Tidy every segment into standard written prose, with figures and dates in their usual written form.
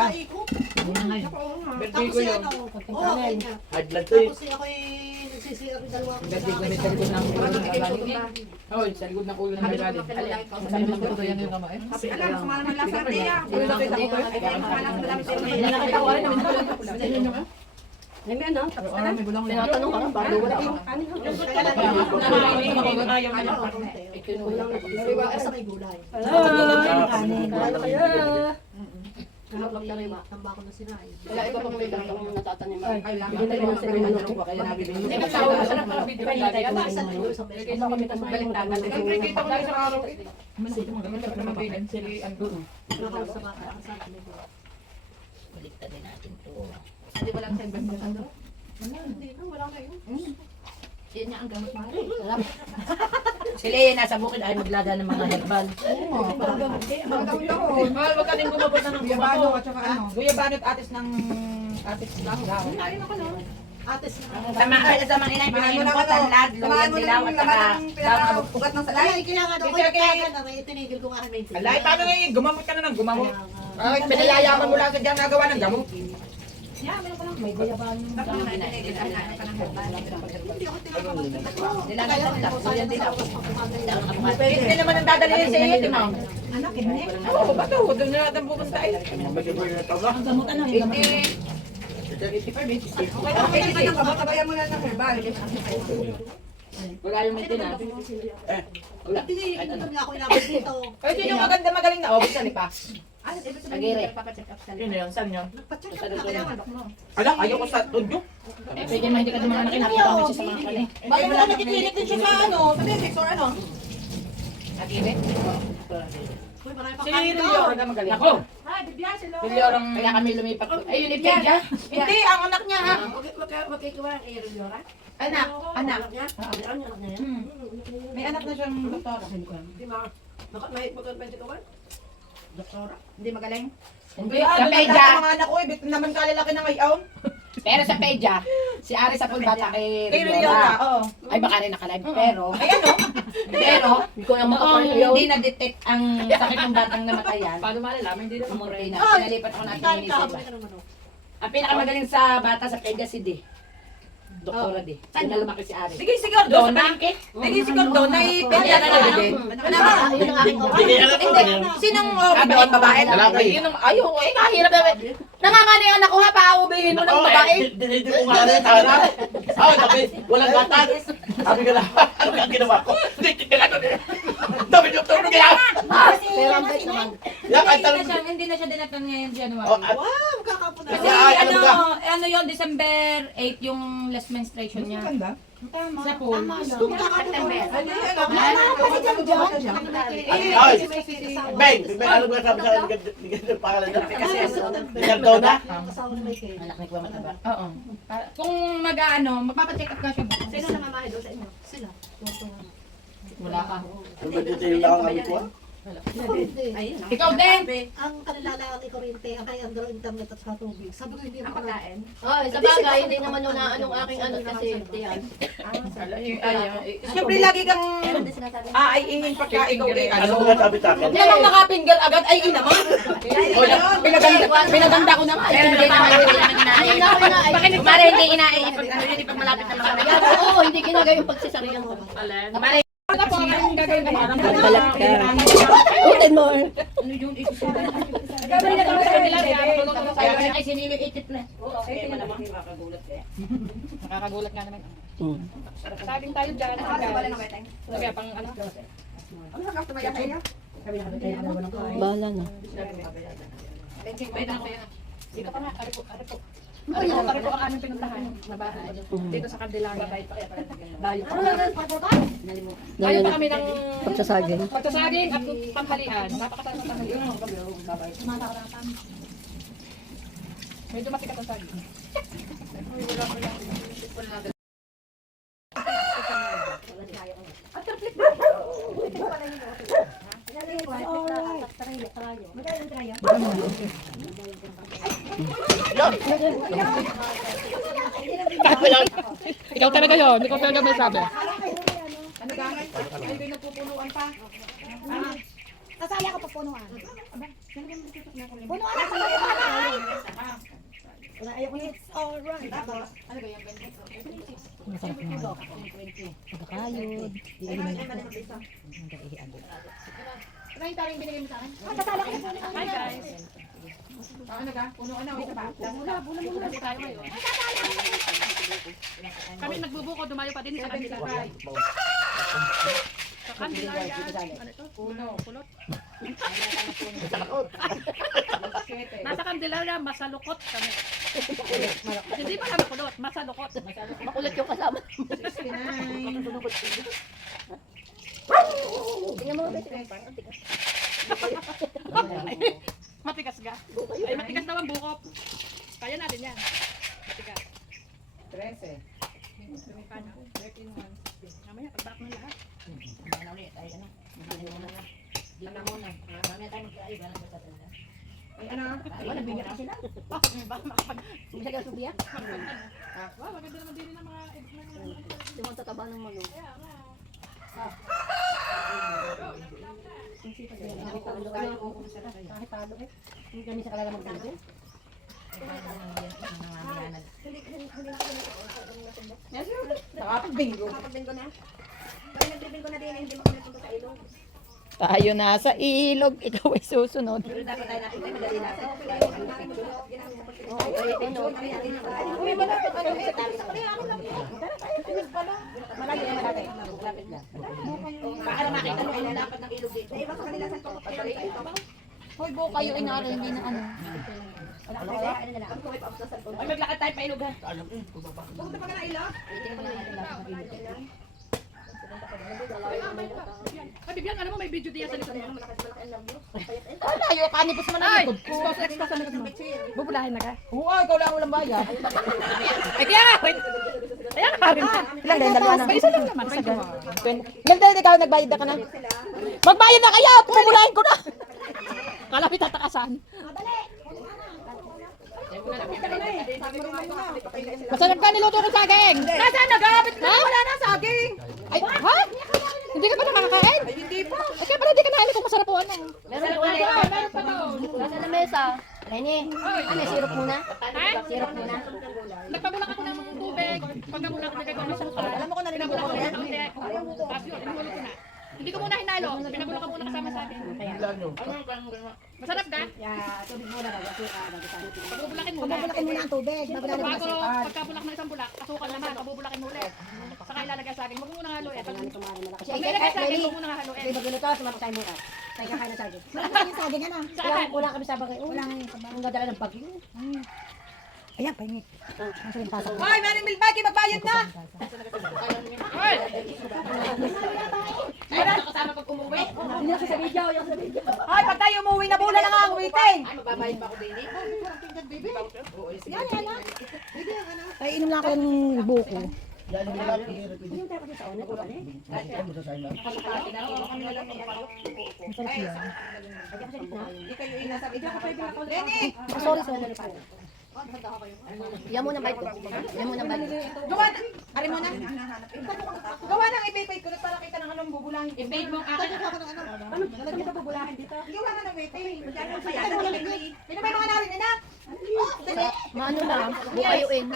naikot. Birthday Tapos ko si yun. ano, oo, kanya. High blood to eh. Tapos ako'y nagsisiyar ng dalawang Birthday ko may sa likod ng ulo ng kagaling. Oo, sa likod ng ulo ng kagaling. Sa likod ng ulo yan yung kamay. Alam, sumala man lang sa Artea. Tinatanong ka nga, bago wala yung Ayaw na Basta may gulay. Tamba ko na sinain. Wala iba pang may ganitong natataniman. Ay, lang. Hindi na rin sila manok. Kaya nabili. Hindi ka sa ulo sa video kay Daddy. Basta may gulay sa mesa. Kaya kami baliktad. Nakikita ko lang sa araw. Maganda pa naman din. Sili, ano. Nakal sa bata. Ang sarap nito. Baliktadin natin to. Hindi walang sa ibang ano. Hindi na, wala na yun. Yan nga ang gamot mahal. Sila yung nasa bukid ay maglaga ng mga herbal. Mahal, wag ka din gumabot na ng guyabano at saka ano. Guyabano at atis ng atis lang. Ates na. Sa mga inay, pinayin mo tanlad, luyan dilaw at saka Ugat ng salay. Ay, kaya nga daw ko yung kagan na may itinigil ko nga ang maintindihan. Alay, paano ngayon? Gumamot ka na ng gumamot. Kaya nga. Ay, pinayayaman mo lang sa dyan nagawa ng gamot. May guyabano. Hindi ako tinatawag. dilaw at tanlad, luyan dilaw. Hindi naman ang dadalhin sa iyo, di mo? Anak, hindi. Oo, ba't ako? Doon na natin pupunta eh. Ang gamot ano, yung gamot. 85. Okay naman yung gamot. Tabayan mo lang ng herbal. Wala yung may tinan. Hindi, hindi na ako inabot dito. Ay, sino yung maganda magaling na? O, bisa ni pa. Ano, ibig Agiri. sabihin, papacheck up sa Yun yun, saan yun? Nagpa-check up na kaya nga. Ala, ayoko sa tudyo. Pwede naman hindi ka naman nakinapita kami siya sa mga kani. Bakit wala nagkiklinik din siya sa ano? Sa Bebix or ano? Agiri? Uy, marami pa Si kanin Rilio, daw. ang magaling. Ako! Hi, bibigyan sila. Rilio ang... Kaya kami lumipat. Ay, yun yung Pedja. Hindi, ang anak niya ha. Wag kayo kuha ang Erilora. Anak, anak. niya? Ano anak niya yan? May anak na siyang doktora. Di ba? May pagkakwento ko ba? Doktora? Hindi magaling? Hindi, Sa ano Pedja. lang mga anak ko eh. Bit naman kalalaki na ngayon. Pero sa Pedja, si Ari sa Pulbata kay Kay Rilio ka, Rilora. oo. Ay, baka rin nakalive. Pero, Ayan o. pero, noong hindi na-detect ang sakit ng batang namatayan, Paano malalaman? Hindi naman. umuray na. Ay! Pinalipat ako natin Kanin ni ka, Isiba. habang ka naman oh. Ang pinakamagaling sa bata sa Pedja si D. Doktora D. Saan na lumaki si Ari? Sige, siguro doon. Palengke? Sige, siguro doon. Ay, pwede Ay, na ay, din. ay, Ah, yun ang aking Hindi. Sinong doon? Babae? Lalaki. Yun ang ayaw ko eh. Kahirap naman. Nangangano yung anak ko ha, pauubihin mo ng babae. Hindi ko nga rin. Sabi, walang gatas. Sabi ko lang, ano ang ginawa ko? Hindi ka ano eh. Dami yung tulog kaya. Pero ang bait naman. Yan, ang tanong. Hindi na siya dinatan ngayon January. Oh, at- Wow, kakapon na. Kasi Ay, ano ba? ano yon December 8 yung last menstruation niya. Ganda. Sa pool. Gusto kakapon na. Ay, Beng, ano ba sabi sa akin? Hindi pangalan niya. Ricardo na? Kasawa ni Michael. Anak ni Kuya Mataba. Oo. Kung mag-ano, magpapacheck up ka siya ba? Sino namamahay doon sa inyo? Sila. Wala ka. Ano ba dito yung nakakami ko? Ako hindi. Ayun. Ikaw din! Ang kanila lang ang ikurente, ang kay Andro internet at saka tubig. Sabi ko hindi Ang ako na. pagkain. Oh, sa bagay, hindi naman yun na anong aking ano kasi diyan. Siyempre lagi kang Meron din sinasabi. aaihin pagka ikaw eh. Ano nga sabi sa akin? Hindi naman nakapinggal agad, ay inaman. Pinaganda ko na nga. Pero hindi naman Hindi na ako inaay. Kumari hindi inaay pag ano yun, pag malapit na mga Oo, hindi ginagay yung pagsisariyan ko. Kumari, wala po, ang gagawin ka parang Utin mo. ano yun, gagawin na kami sa kanila, tulong-tulong tayo. Ay, sinili 80 plus. Nakakagulat nga naman. Sabing tayo dyan, kaya pang ano. Ano sa kapto maya kaya? Bahala na. Wait lang kayo. Dito ka nga, ari po. Ari po ang aming pinuntahan. Nabahay. Dito sa Candelaria. Dayo pa. Dayo pa kami ng Pagsasaging. pagsasaging at panghalian. Napakataas ng panghalian. Medyo matikat ang saging. Ikaw talaga yun. Hindi ko talaga may sabi. Ano gamit? Ay, may nagpupuluan pa. Kasali ako pag punuan. Punuan ako. Wala, ayoko yun. It's alright. Tapos, Masarap na. Pagkakayod. Try tayo yung binigay mo sa akin. Kasali ako sa Hi guys. Ano ka? Puno ka na, wait pa. Bula tayo ngayon. Kami nagbubuko, dumayo pa din sa Candelaria. Sa Candelaria. Ano ito? Puno. Kulot. Nasa Candelaria, masalukot kami. Hindi pa kami kulot, masalukot. Makulit yung kasama. Tingnan mo, parang tigas. Matigas ka. Ay, matigas naman buko. Kaya natin yan. Matigas. 13. Mamaya, pag-back na lahat. Ano ulit? Ay, ano? Ano muna? Mamaya tayo magkaiba ng basta talaga. Ay, ano? Ay, wala, bigyan ka sila. Hindi siya subiya. Wow, maganda naman din ng mga... Yung ang tataba ng manok. Kahit talo eh. Hindi kami sa kalala magdalagay. Nakapag-bingo. Kapag-bingo na. Pag nag-bingo na din, hindi mo kami napunta sa ilong. Tayo na sa ilog, ikaw ay susunod. Pero dapat tayo nakita, madali natin. Uy, wala ka pa rin sa tabi sa kanya. Ako lang. Malaki na malaki. Lapit na. Para makita mo kung dapat ng ilog dito. Iba sa kanila sa toko. Hoy, buo kayo inaano, hindi na ano. Ay, maglakad tayo pa ilog ha. Pupunta pa ka na ilong? Ay, Bibian, alam mo may video diyan sa likod mo. Oh, tayo, kanipos man ang Ay! likod ko. Expose sa likod mo. Bubulahin na ka. Oo, ikaw lang walang bayad. Ay, kaya nga rin. Kaya nga rin. Ilan din, dalawa na. May isa lang naman. Ganda, ikaw nagbayad na ka na. Magbayad na kaya, pumulahin ko na. Kalapit tatakasan. Masarap ka niluto ng saging. Nasaan? Nagagapit na. Wala na saging. Ay, ha? Hindi ka pa nakakain? Ay, hindi pa. Ay, kaya pala hindi ka nakain kung masarap po ano. Meron ulit. Meron pa doon. Nasa na mesa. Lenny, ano, syrup muna? Ha? Syrup muna. Nagpabulak ako ng tubig. Pag nabulak, nagay ko ng sukal. Alam mo kung nabulak ako ng tubig. Tapos yun, inulit ko na. Hindi ko muna hinalo. Pinabulak ko muna kasama sa akin. Ilan nyo? Masarap ka? Tubig muna daw. Pabubulakin muna. Pabulakin muna ang tubig. Bago pagkabulak ng isang bulak, asukal naman, pabubulakin mo ulit. Saka ilalagay sa akin. Huwag mo muna haluin. Pag Kasi may lagay sa akin, huwag mo muna haluin. Hindi magulo to, sumama tayo muna. Tayo kakain ng saging. Wala kami saging, ano? Saan? Wala kami sa bagay. Wala nga yung Ang dadala ng bagyo. Ayan, pahingit. Nasa yung pasok. Hoy, Manny Milbaki, magbayad na! Hoy! Ay, nakasama pag umuwi. Hindi na sa video, yung sa video. Hoy, pag tayo umuwi na bulan na nga ang waiting! Ay, magbabayad pa ako din eh. Yan, yan, ah. Ay, inom lang ako ng buko. Yan yung bilang, hindi rin pwede. Yung tayo kasi sa una, wala eh. Ay, mo sa sign lang. Masarap yan. Lenny! Sorry, sorry. Yan muna bite ko. Yan muna bite. Gawa na! Ari mo na! Gawa na, i-bake ko na para kita ng anong bubulangin. I-bake mo ang akin. Ano? Nalagyan ka pa bulahan dito? Gawa na ng waiting. Sino ba yung mga narin na? Maano lang? Bukayuin.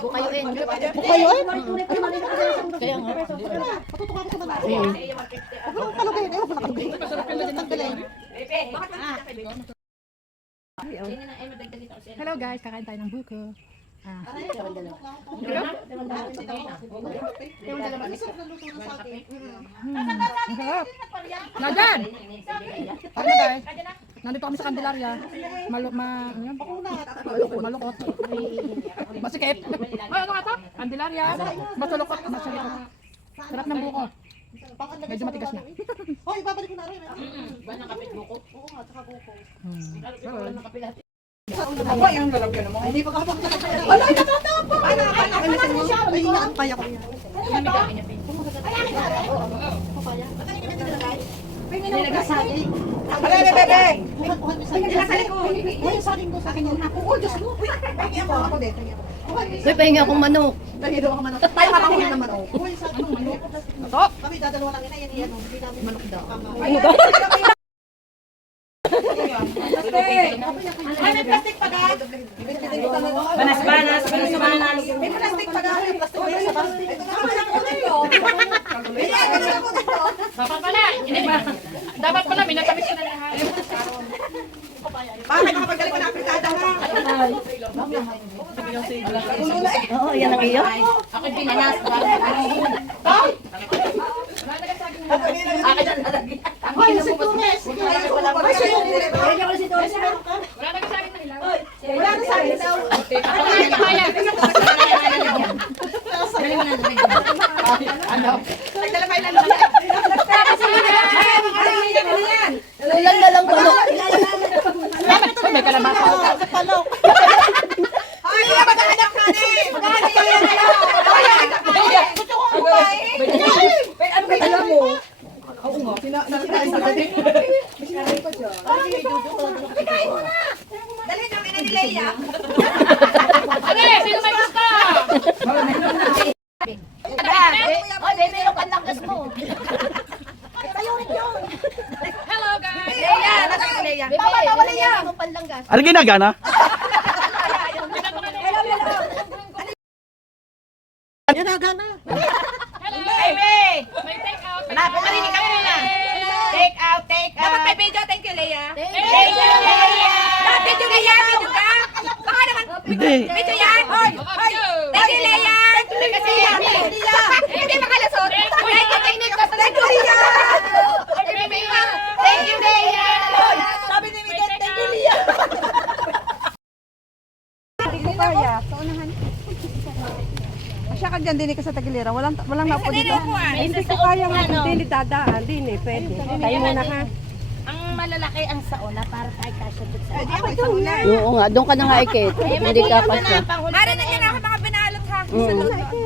Bukayuin. Bukayuin? Kaya nga. Patutukan ko sa malaki. Huwag mo palugay. Ayaw ko nakalugay. Tanggalin. Hello guys, kakain tayo ng buko. Nadyan! Ano guys? Nandito kami sa Candelaria. Malukot. Masikip. Ay, ano nga to? Candelaria. Masulukot. Masulukot. Sarap ng buko. Medyo matigas na. Hoy, babalik ko na rin. Ba ng kapit buko? Oo nga, tsaka buko. Wala ng kapit lahat. Aba, yung lalagyan mo. Hindi pa kapag nakakaya. Wala, natatapos! Ay, Ay, kaya ko yan. Nilagay sa akin. Wala na, bebe! Kuhan mo sa akin. Hoy, yung saging ko sa akin yun. Oh, Diyos mo. Tingnan mo ako din. May pahinga akong manok. Tayo daw ako manok. Tayo makakahuli ng manok. Hoy, saging ko manok. Kami dadalawa lang yan. Yan, yan. Hindi namin manok daw. Ay, may plastic pa ga? Banas-banas, banas-banas. May plastic pa ga? May plastic pa ga sa plastic. Ito naman ang kulay ko. Hindi, ano ang kulay ko? Dapat pala, hindi ba? Dapat pala, minatamis ko na lahat. Bakit nakapagaling ko na apritada ha? Oo, yan ang iyo. Ako pinanas. Ay, si Tunes. Wala na sa akin ng ilaw. Wala na sa akin daw. Ako na yung kaya. Nagdala pa ilan lang. Ilan na lang palo. May kalabasa. Ay, hindi na magkakanak na eh. Magkakanak na eh. Gusto ko kumain. Alam mo, Ikain mo na. Dalhin yung ina ni Leia. Sige, sino may gusto? Oy, may meron ka langgas mo. Hello guys! Leia, nasa si Leia. Baba, nawala yan. Ang panlanggas. Ano ginagana? Hello! Baby! May take out. Hanapin ka rin, ikaw muna. Take out, take out. Dapat may video. Thank you, Leia. Thank Thank you, Leia. Video, Leia. Video ka? Baka naman. Hindi. Video yan. Hoy. Hoy! Thank you, Leia. Kasi hindi makalasot. Thank you, Leia. Thank you, Leia. Thank you, Leia. Sabi ni Miguel, thank you, Leia. Asya ka dyan, dini ka sa Tagiliran. Walang naupo dito. Hindi ko kaya nga hindi dadaan din eh. Pwede. Tayo muna ha. Ang malalaki ang sauna para tayo kasya dito sa. Ako ito na. Oo nga, doon ka na nga ikit. Hindi ka kasya. Mara na yan ako mga binalot ha.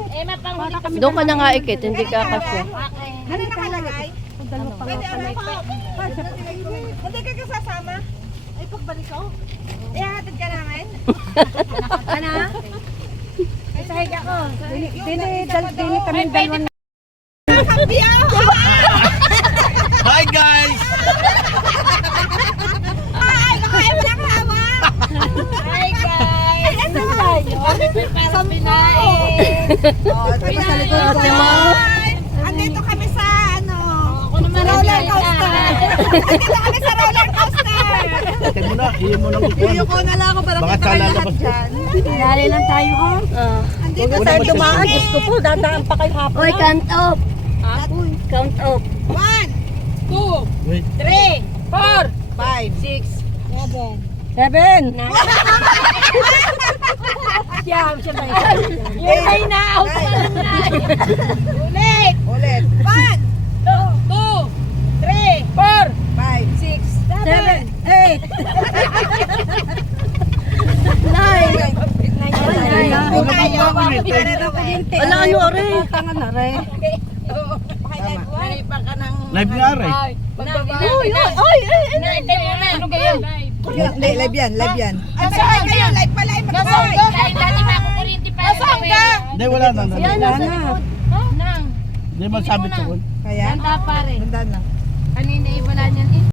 Eh, mapanghuli kami. Doon ka na nga ikit, hindi ka kasya. Ano nakalagay? Pwede ano pa? Hindi ka kasasama? Ay, pagbalik ko? Ihatid ka namin? Ano? Isahig ako. Dini kami dalawang. Hi guys! Ay, nakain mo na kahawa! Hi, guys! Ano tayo? Parang pinain. Sa likod mo. Andito kami sa ano? Roller coaster. Andito kami sa roller coaster. Tingnan mo na, iyon mo lang Video ko na lang ako para Baka kita kayo lahat lalabas. dyan. Dali lang tayo ha. Andito Huwag sa naman siya dumaan. sumama. Diyos ko po, dadaan pa kayo hapon. Oy, count up. Count up. 1, 2, Wait. 3, 4, 5, 6, 7. Siyam, siya ba yun? Ay na! Ulit! Ulit! 1, 2, 3, 4, 5, 6, 7, 8. 9. Wala ano ore. Tangan na re. Live nga rin. Uy, uy, Ano ganyan? Hindi, live yan, live yan. Masakay kayo, live pa, live mag-boy! Nasaan ka? Hindi, wala na. Yan na sa likod. Hindi man sabi ko. Kaya? Handa pare. Ganda na. Kanina wala niyan eh.